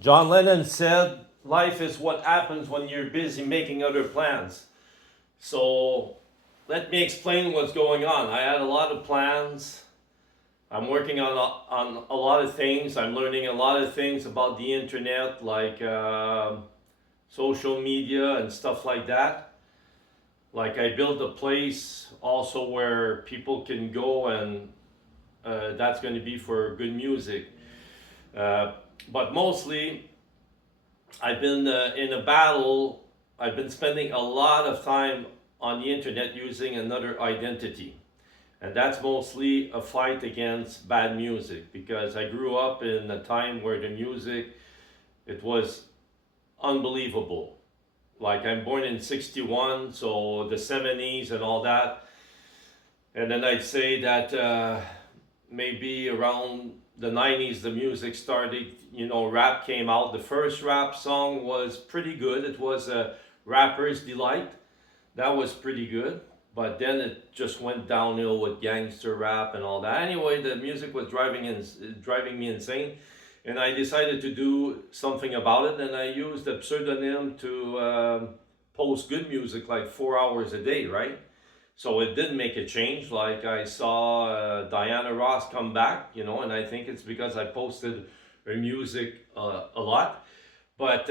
John Lennon said, "Life is what happens when you're busy making other plans." So let me explain what's going on. I had a lot of plans. I'm working on a lot of things. I'm learning a lot of things about the internet, like social media and stuff like that. Like I built a place also where people can go, and that's going to be for good music. Uh, but mostly, I've been in a battle. I've been spending a lot of time on the internet using another identity. And that's mostly a fight against bad music because I grew up in a time where the music, it was unbelievable. Like I'm born in 61, so the 70s and all that. And then I'd say that maybe around the 90s the music started, rap came out. The first rap song was pretty good. It was a Rapper's Delight. That was pretty good. But then it just went downhill with gangster rap and all that. Anyway, the music was driving me insane, and I decided to do something about it. And I used a pseudonym to post good music like 4 hours a day, right? So it did make a change. Like I saw Diana Ross come back, and I think it's because I posted her music a lot. But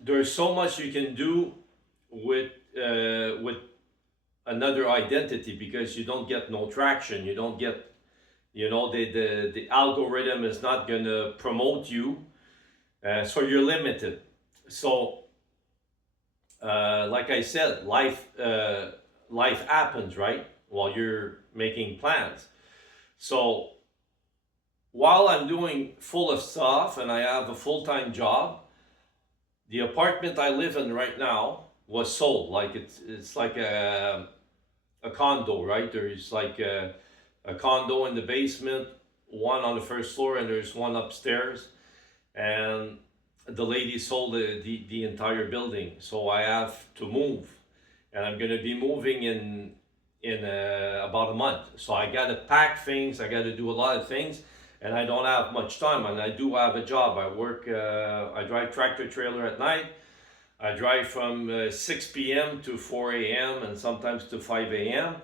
there's so much you can do with another identity because you don't get no traction. You don't get, the algorithm is not gonna promote you, so you're limited. So, like I said, life happens, right? While you're making plans. So while I'm doing full of stuff and I have a full-time job, the apartment I live in right now was sold. Like it's like a condo, right? There's like a condo in the basement, one on the first floor, and there's one upstairs. And the lady sold the entire building, so I have to move, and I'm gonna be moving in about a month. So I gotta pack things. I gotta do a lot of things, and I don't have much time. And I do have a job. I work. I drive tractor trailer at night. I drive from 6 p.m. to 4 a.m. and sometimes to 5 a.m.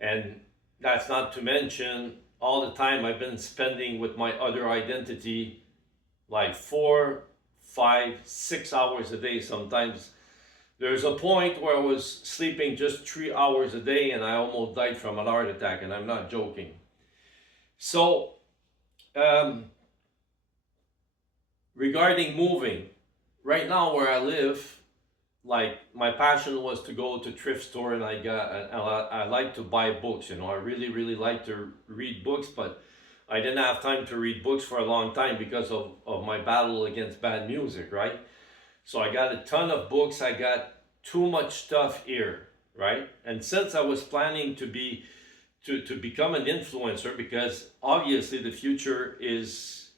And that's not to mention all the time I've been spending with my other identity, like 4, 5, 6 hours a day. Sometimes there's a point where I was sleeping just 3 hours a day and I almost died from an heart attack, and I'm not joking. So, um, regarding moving, right now where I live, like my passion was to go to thrift store, and I like to buy books. I really like to read books, but I didn't have time to read books for a long time because of my battle against bad music, right? So I got a ton of books. I got too much stuff here, right? And since I was planning to become an influencer, because obviously the future is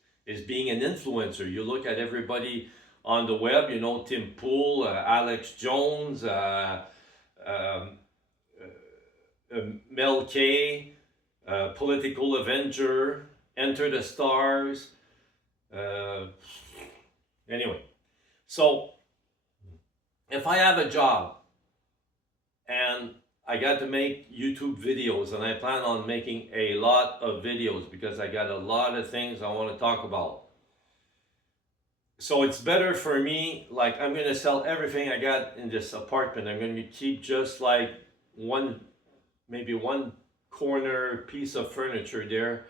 being an influencer. You look at everybody on the web, Tim Pool, Alex Jones, um, Mel K, Political Avenger, Enter the Stars. Uh, anyway, so if I have a job and I got to make YouTube videos, and I plan on making a lot of videos because I got a lot of things I want to talk about. So it's better for me, like I'm gonna sell everything I got in this apartment. I'm gonna keep just like maybe one corner piece of furniture there,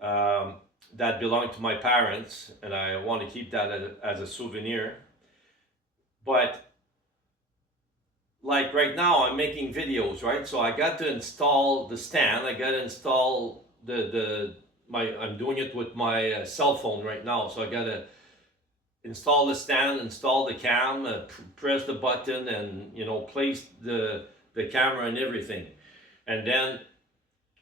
that belonged to my parents, and I want to keep that as a souvenir. But like right now I'm making videos, right? So I got to install the stand. I got to install the my I'm doing it with my cell phone right now. So I got to install the stand, install the cam, press the button, and place the camera and everything. And then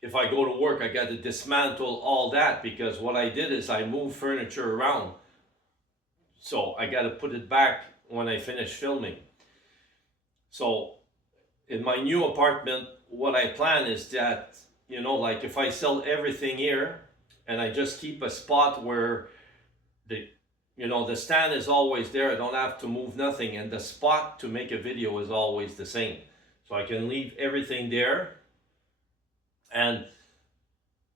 if I go to work, I got to dismantle all that because what I did is I moved furniture around. So I got to put it back when I finish filming. So in my new apartment, what I plan is that, like if I sell everything here and I just keep a spot where the you know, the stand is always there. I don't have to move nothing, and the spot to make a video is always the same. So I can leave everything there. And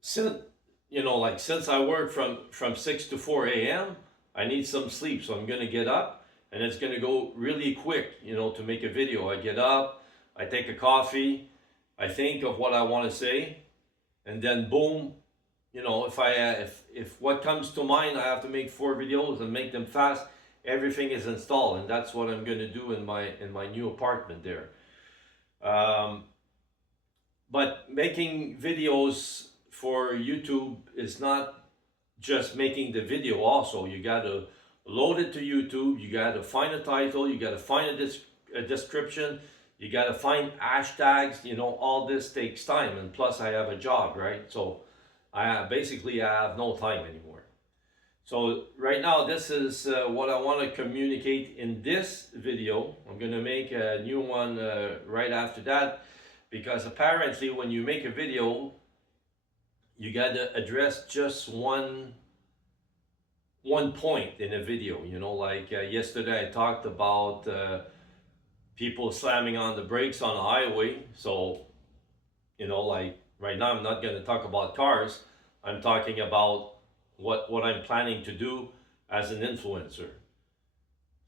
since, you know, like since I work from 6 to 4 a.m., I need some sleep. So I'm gonna get up, and it's gonna go really quick, you know, to make a video. I get up, I take a coffee, I think of what I want to say, and then boom, you know, if what comes to mind, I have to make 4 videos and make them fast. Everything is installed, and that's what I'm gonna do in my new apartment there. But making videos for YouTube is not just making the video. Also, you got to load it to YouTube, you got to find a title, you got to find a description, you got to find hashtags. You know, all this takes time, and plus I have a job, right? So basically I have no time anymore. So right now, this is what I want to communicate in this video. I'm gonna make a new one right after that, because apparently when you make a video, you got to address just one point in a video. You know, like yesterday I talked about people slamming on the brakes on a highway. So, you know, like right now I'm not going to talk about cars. I'm talking about what I'm planning to do as an influencer.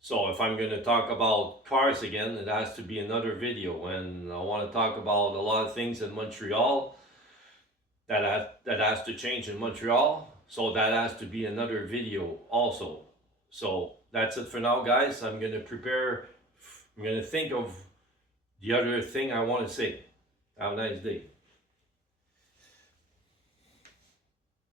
So if I'm going to talk about cars again, it has to be another video. And I want to talk about a lot of things in Montreal that has to change in Montreal. So that has to be another video also. So that's it for now, guys. I'm going to think of the other thing I want to say. Have a nice day.